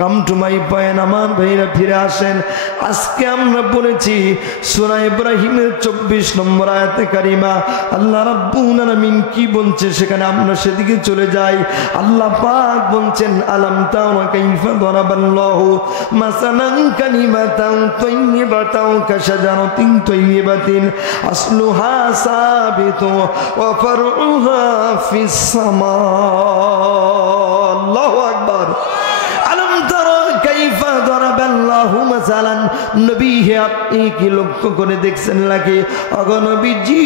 Come to my point. আমার ভাইরা ফিরে আসেন। আজকে আমরা পড়েছি সূরা ইব্রাহিমের 24 নম্বর আয়াতে কারিমা। আল্লাহ রাব্বুল আলামিন কি বলছে সেখানে আমরা সেদিকে চলে যাই। আল্লাহ পাক বলছেন আলাম তারা কাইফা দারাবাল্লাহু মাসালান কালিমাতান তাইয়্যিবাতান কাশাজারাতিন তাইয়্যিবাতিন আসলুহা সাবিতু ওয়া ফারউহা ফিস সামা। আল্লাহু আকবার। আলাম তারা কাইফা দারাবাল্লাহু মাসালান। নবী হে আপনি কি লক্ষ্য করে দেখছেন নাকি ওগো নবীজি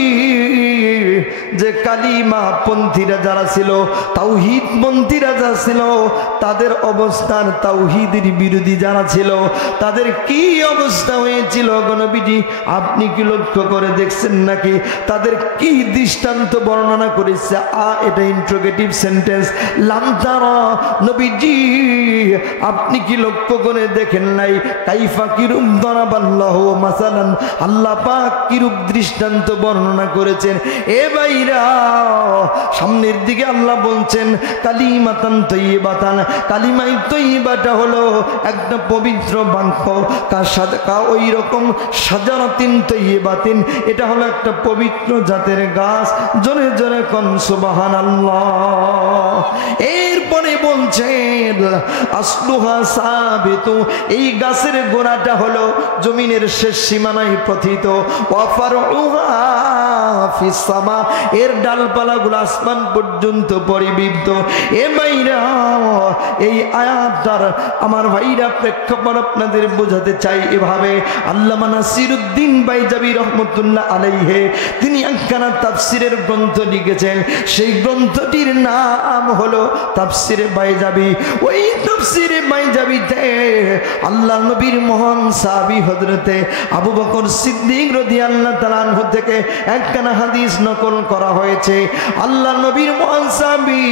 যে কালিমা পন্থীরা যারা ছিল, তাওহীদ পন্থীরা যারা ছিল, তাদের অবস্থান তাওহীদের বিরোধী যারা ছিল তাদের কি অবস্থা হয়েছিল ওগো নবীজি আপনি কি লক্ষ্য করে দেখছেন নাকি? তাদের কি দৃষ্টান্ত বর্ণনা করেছে। এটা ইন্টারোগেটিভ সেন্টেন্স। লাম তারা নবীজি আপনি কি লক্ষ্য করে দেখেন নাই? কাইফা কিরূপ দারাবাল্লাহু মাসালান আল্লাহ পাক কিরূপ দৃষ্টান্ত বর্ণনা করেছেন। এ ভাইরা সামনের দিকে আল্লাহ বলছেন কালিমাতান তাইয়্যিবাতান। কালিমাই তাইয়্যিবাটা হলো একটা পবিত্র বাক্য। ওই রকম শাজারাতিন তাইয়্যিবাতিন এটা হলো একটা পবিত্র জাতের গাছ। জোরে জোরে কোন সুবহানাল্লাহ। এরপরে বলছেন আসলুহা সাবিতু এই গাছের গোড়াটা হলো জমিনের শেষ সীমানায় প্রথিত। ওয়া ফারউহা ফিস সামা এর ডালপালাগুলো আসমান পর্যন্ত পরিবৃত্ত। এ ভাইরা এই আয়াতটার আমার ভাইরা প্রেক্ষাপট আপনাদের বোঝাতে চাই এভাবে। আল্লামা নাসিরউদ্দিন বাইজাবি রহমতুল্লাহ আলাইহি তিনি একখানা তাফসিরের গ্রন্থ লিখেছেন। সেই গ্রন্থটির নাম হলো তাফসিরে বাইজাবি। ওই তাফসিরে বাইজাবিতে আল্লাহ নবীর মহান সাহাবী হযরতে আবু বকর সিদ্দিক রাদিয়াল্লাহু তাআলা আনহু থেকে একখানা হাদিস নকল করা হয়েছে। আল্লাহ নবীর মহান সাহাবী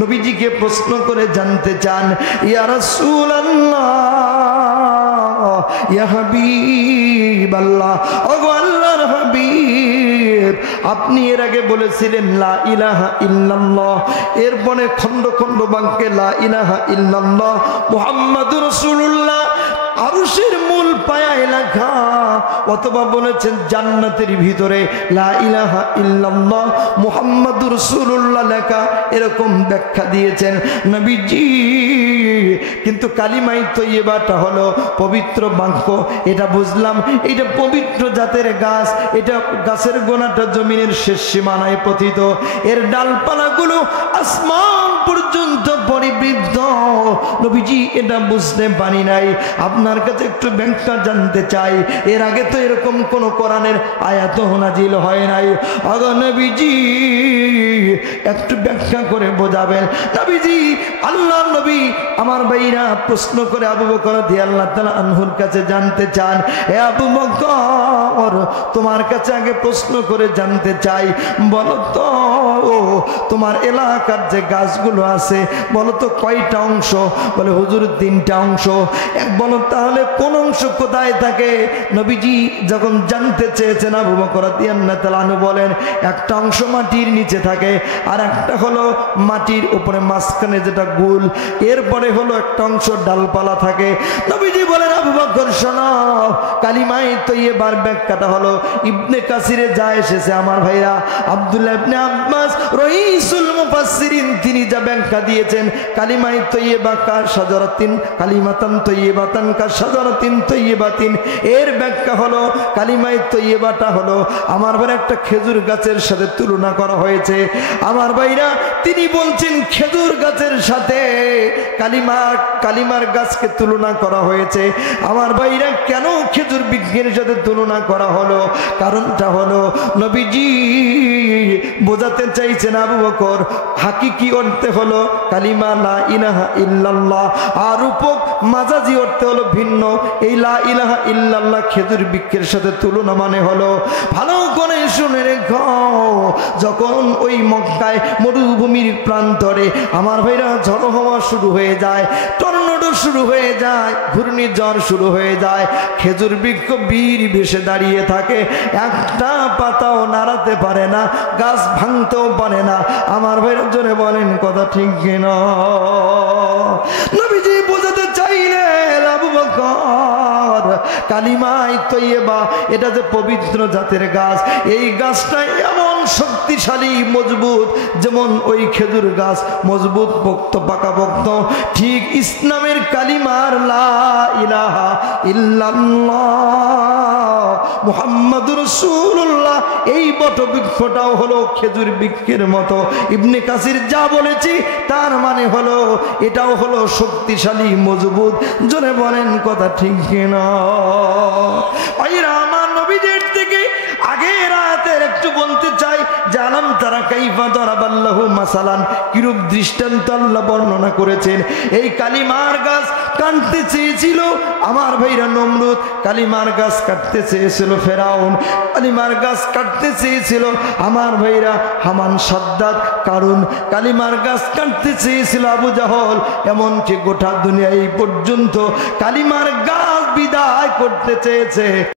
নবীজিকে প্রশ্ন করে জানতে চান ইয়া রাসূলুল্লাহ ইয়া হাবিবাল্লাহ ওগো আল্লাহর হাবিব আপনি এর আগে বলেছিলেন লা ইলাহা ইল্লাল্লাহ, এরপরে খন্ড খন্ড বাক্যে লা ইলাহা ইল্লাল্লাহ মুহাম্মাদুর রাসূলুল্লাহ আরশের মূল পায়ায় লেখা, অথবা বলেছেন জান্নাতের ভিতরে লা ইলাহা ইল্লাল্লাহ মুহাম্মাদুর রাসূলুল্লাহ লেখা, এরকম ব্যাখ্যা দিয়েছেন নবীজি। কিন্তু কালিমায়ে তাইয়্যিবাটা হলো পবিত্র বাক্য, এটা বুঝলাম এটা পবিত্র জাতের গাছ, এটা গাছের গোড়াটা জমিনের শেষ সীমানায় পতিত, এর ডালপালাগুলো আসমান পর্যন্ত পরিবৃদ্ধ। নবীজি এটা বুঝতে পারি নাই, আপনার কাছে একটু ব্যাখ্যা জানতে চাই। এর আগে তো এরকম কোন কোরআনের আয়াত নাজিল হয় নাই। আগো নবীজি একটু ব্যাখ্যা করে বোঝাবেন। নবীজি আল্লাহর নবী আমার ভাইরা প্রশ্ন করে আবু বকর রাদিয়াল্লাহু তাআলা আনহুর কাছে জানতে চান, হে আবু বকর তোমার কাছে আগে প্রশ্ন করে জানতে চাই, বলো তো তোমার এলাকার যে গাছগুলো আছে বলো তো কয়টা অংশ? বলে হুজুর 3টা অংশ। বলো তাহলে কোন অংশ কোথায় থাকে? নবীজি যখন জানতে চেয়েছেন আবু বকর রাদিয়াল্লাহু তাআলা আনহু বলেন একটা অংশ মাটির নিচে থাকে, আর একটা হলো মাটির উপরে মাঝখানে যেটা গোল, এরপরে হলো একটা অংশ ডালপালা থাকে। নবীজি বলেন আবু বকর শোনো, কালিমায়ে তাইয়্যিবার ব্যাখ্যাটা হলো ইবনে কাসিরে যা এসেছে আমার ভাইরা, আব্দুল্লাহ ইবনে আব্বাস রাইসুল মুফাসসিরিন তিনি যা ব্যাখ্যা দিয়েছেন কালিমায়ে তাইয়্যিবা কা শাজারাতিন কালিমাতান তাইয়্যিবাতান কা শাজারাতিন তাইয়্যিবাতিন, এর ব্যাখ্যা হলো কালিমায়ে তাইয়্যিবাটা হলো আমার ভাইরা একটা খেজুর গাছের সাথে তুলনা করা হয়েছে। আমার ভাইরা তিনি বলছেন খেজুর গাছের সাথে কালিমার গাছকে তুলনা করা হয়েছে। আমার ভাইরা কেন খেজুর বৃক্ষের সাথে তুলনা করা হলো? কারণটা হলো নবীজি বোঝাতে চাইছেন আবু বকর হাকিকি অর্থে হলো কালিমা লা ইলাহা ইল্লাল্লাহ, আর রূপক মাজাজি অর্থে হলো ভিন্ন। এই লা ইলাহা ইল্লাল্লাহ খেজুর বৃক্ষের সাথে তুলনা মানে হলো, ভালো করে শুনে রেখো, যখন ওই মক্কায় মরুভূমির প্রান্তরে আমার ভাইরা ঝড় হওয়া শুরু হয়ে যায়, টর্নেডো শুরু হয়ে যায়, ঘূর্ণিঝড় শুরু হয়ে যায়, খেজুর বৃক্ষ বীর ভেসে দাঁড়িয়ে থাকে, একটা পাতাও নাড়াতে পারে না, গাছ ভাঙতেও পারে না। আমার ভাইরা জোরে বলেন কথা ঠিক কিনা? নবী কালিমাই তৈয়বা, এটা যে পবিত্র জাতের গাছ, এই গাছটা এমন শক্তিশালী মজবুত, যেমন ওই খেজুর গাছ মজবুত পোক্ত পাকাপোক্ত, ঠিক ইসলামের কালিমার লা ইলাহা ইল্লাল্লাহ মুহাম্মাদুর রাসূলুল্লাহ, এই বটবৃক্ষটাও হলো খেজুর বৃক্ষের মতো। ইবনে কাসির যা বলেছি তার মানে হলো এটাও হলো শক্তিশালী মজবুত। জোরে বলেন কথা ঠিক কিনা? ভাইরা আমার, নবীদের থেকে আগের আয়াতের একটু বলতে চাই, জানাম তারা কাইফা দরাবাল্লাহু মাসালান, কিরূপ দৃষ্টান্ত আল্লাহ বর্ণনা করেছেন। এই কালিমার গাছ কাটতে চেয়েছিল আমার ভাইরা নমরুদ, কালিমার গাছ কাটতে চেয়েছিল ফেরাউন, কালিমার গাছ কাটতে চেয়েছিল আমার ভাইরা হামান, সাদ্দাত, কারুন, কালিমার গাছ কাটতে চেয়েছিল আবু জাহল, এমনকি গোটা দুনিয়া এই পর্যন্ত কালিমার গাছ বিদায় করতে চেয়েছে।